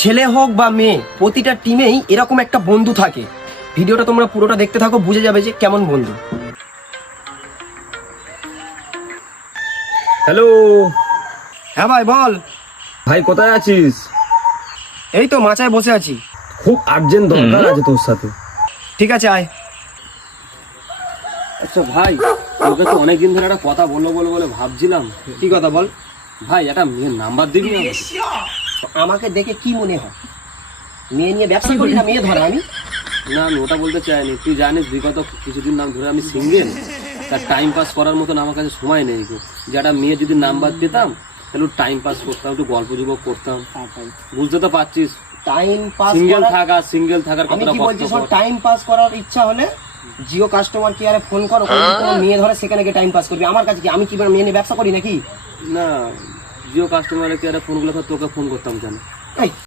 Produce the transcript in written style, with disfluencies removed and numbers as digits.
ছেলে হোক বা মেয়ে, প্রতিটা টিমেই এরকম একটা বন্ধু থাকে। ভিডিওটা তোমরা পুরোটা দেখতে থাকো, বুঝে যাবে যে কেমন বন্ধু। হ্যালো হ্যাঁ ভাই বল। ভাই, কোথায় আছিস? এই তো মাচায় বসে আছি। খুব আর্জেন্ট দরকার আছে তোর সাথে। ঠিক আছে আয়। আচ্ছা ভাই, তোকে তো অনেকদিন ধরে একটা কথা বলবো বলে বলে ভাবছিলাম। কি কথা বল। ভাই, একটা মেয়ের নাম্বার দিবি আমাকে? আমাকে দেখে কি মনে হয় মেয়ে নিয়ে ব্যবসা করি না মেয়ে ধরা আমি? না, আমি ওটা বলতে চাইনি। তুই জানিস বিগত কিছুদিন নাম ধরে আমি সিঙ্গেল। তার টাইম পাস করার মতন আমার কাছে সময় নেই গো। যে একটা মেয়ে যদি নাম্বার পেতাম তাহলে টাইম পাস করতাম, একটু গল্প গুজব করতাম। বুঝতে তো পারছিস টাইম পাস সিঙ্গেল থাকার আমি কতটা কি বলছি শোন, কষ্ট। টাইম পাস করার ইচ্ছা হলে জিও কাস্টমার কেয়ারে ফোন করো, কোনো মেয়ে ধরে সেখানে গিয়ে টাইম পাস করবি। আমার কাছে কি, আমি কি মেয়ে নিয়ে ব্যবসা করি নাকি? না, জিও কাস্টমারের কেয়ারে ফোনগুলো তো তোকে ফোন করতাম কেন? এই